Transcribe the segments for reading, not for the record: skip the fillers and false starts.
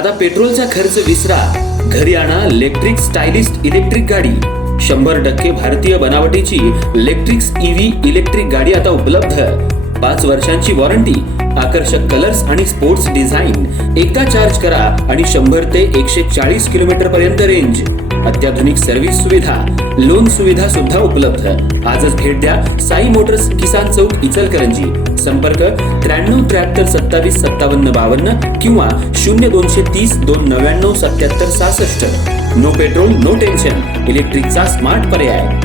आता पेट्रोलचा खर्च विसरा, घरी आणा इलेक्ट्रिक स्टायलिस्ट इलेक्ट्रिक गाडी। 100% भारतीय बनावटीची इलेक्ट्रिक्स ईव्ही इलेक्ट्रिक गाडी आता उपलब्ध। 5 वर्षांची वॉरंटी, आकर्षक कलर्स आणि स्पोर्ट्स डिझाइन। एकदा चार्ज करा आणि 100 ते 140 किलोमीटर पर्यंत रेंज। अत्याधुनिक सर्व्हिस सुविधा, लोन सुविधा सुद्धा उपलब्ध। आजच भेट द्या साई मोटर्स, किसान चौक, इचलकरंजी। संपर्क 93 73 27 57 52 किंवा 0230 299 77 66। नो पेट्रोल नो टेन्शन, इलेक्ट्रिकचा स्मार्ट पर्याय।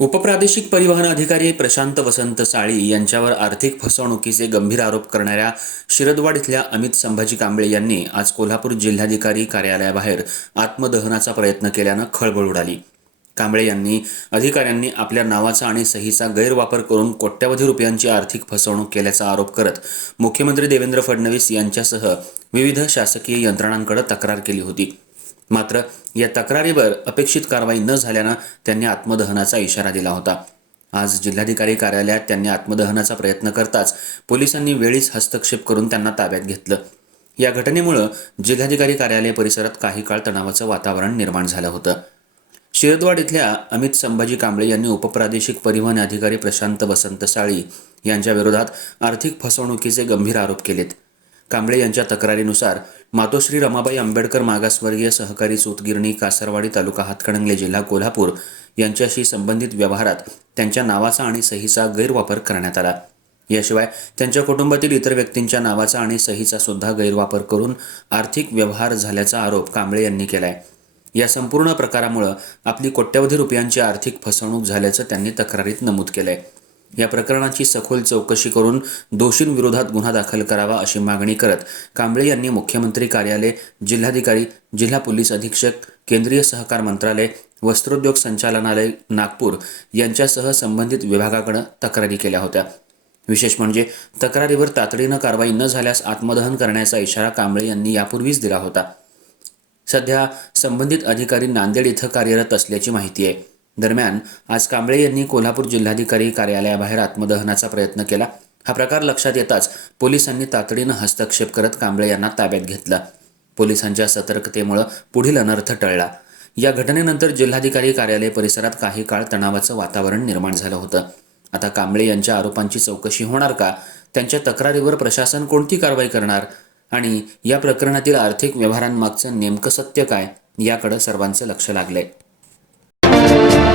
उपप्रादेशिक परिवहन अधिकारी प्रशांत वसंत साळी यांच्यावर आर्थिक फसवणुकीचे गंभीर आरोप करणाऱ्या शिरदवाड इथल्या अमित संभाजी कांबळे यांनी आज कोल्हापूर जिल्हाधिकारी कार्यालयाबाहेर आत्मदहनाचा प्रयत्न केल्यानं खळबळ उडाली। कांबळे यांनी अधिकाऱ्यांनी आपल्या नावाचा आणि सहीचा गैरवापर करून कोट्यवधी रुपयांची आर्थिक फसवणूक केल्याचा आरोप करत मुख्यमंत्री देवेंद्र फडणवीस यांच्यासह विविध शासकीय यंत्रणांकडे तक्रार केली होती। मात्र या तक्रारीवर अपेक्षित कारवाई न झाल्यानं त्यांनी आत्मदहनाचा इशारा दिला होता। आज जिल्हाधिकारी कार्यालयात त्यांनी आत्मदहनाचा प्रयत्न करताच पोलिसांनी वेळीच हस्तक्षेप करून त्यांना ताब्यात घेतलं। या घटनेमुळे जिल्हाधिकारी कार्यालय परिसरात काही काळ तणावाचं वातावरण निर्माण झालं होतं। शिरदवाड इथल्या अमित संभाजी कांबळे यांनी उपप्रादेशिक परिवहन अधिकारी प्रशांत वसंत साळी यांच्या विरोधात आर्थिक फसवणुकीचे गंभीर आरोप केलेत। कांबळे यांच्या तक्रारीनुसार मातोश्री रमाबाई आंबेडकर मागासवर्गीय सहकारी सूतगिरणी कासरवाडी तालुका हातकणंगले जिल्हा कोल्हापूर यांच्याशी संबंधित व्यवहारात त्यांच्या नावाचा आणि सहीचा गैरवापर करण्यात आला। याशिवाय त्यांच्या कुटुंबातील इतर व्यक्तींच्या नावाचा आणि सहीचा सुद्धा गैरवापर करून आर्थिक व्यवहार झाल्याचा आरोप कांबळे यांनी केलाय। या संपूर्ण प्रकारामुळे आपली कोट्यवधी रुपयांची आर्थिक फसवणूक झाल्याचं त्यांनी तक्रारीत नमूद केलंय। या प्रकरणाची सखोल चौकशी करून दोषींविरोधात गुन्हा दाखल करावा अशी मागणी करत कांबळे यांनी मुख्यमंत्री कार्यालय, जिल्हाधिकारी, जिल्हा पोलीस अधीक्षक, केंद्रीय सहकार मंत्रालय, वस्त्रोद्योग संचालनालय नागपूर यांच्यासह संबंधित विभागाकडे तक्रारी केल्या होत्या। विशेष म्हणजे तक्रारीवर तातडीनं कारवाई न झाल्यास आत्मदहन करण्याचा इशारा कांबळे यांनी यापूर्वीच दिला होता। सध्या संबंधित अधिकारी नांदेड इथं कार्यरत असल्याची माहिती आहे। दरम्यान आज कांबळे यांनी कोल्हापूर जिल्हाधिकारी कार्यालयाबाहेर आत्मदहनाचा प्रयत्न केला। हा प्रकार लक्षात येताच पोलिसांनी तातडीनं हस्तक्षेप करत कांबळे यांना ताब्यात घेतलं। पोलिसांच्या सतर्कतेमुळे पुढील अनर्थ टळला। या घटनेनंतर जिल्हाधिकारी कार्यालय परिसरात काही काळ तणावाचं वातावरण निर्माण झालं होतं। आता कांबळे यांच्या आरोपांची चौकशी होणार का? त्यांच्या तक्रारीवर प्रशासन कोणती कारवाई करणार? आणि या प्रकरणातील आर्थिक व्यवहारांमागचं नेमकं सत्य काय, याकडे सर्वांचं लक्ष लागलंय।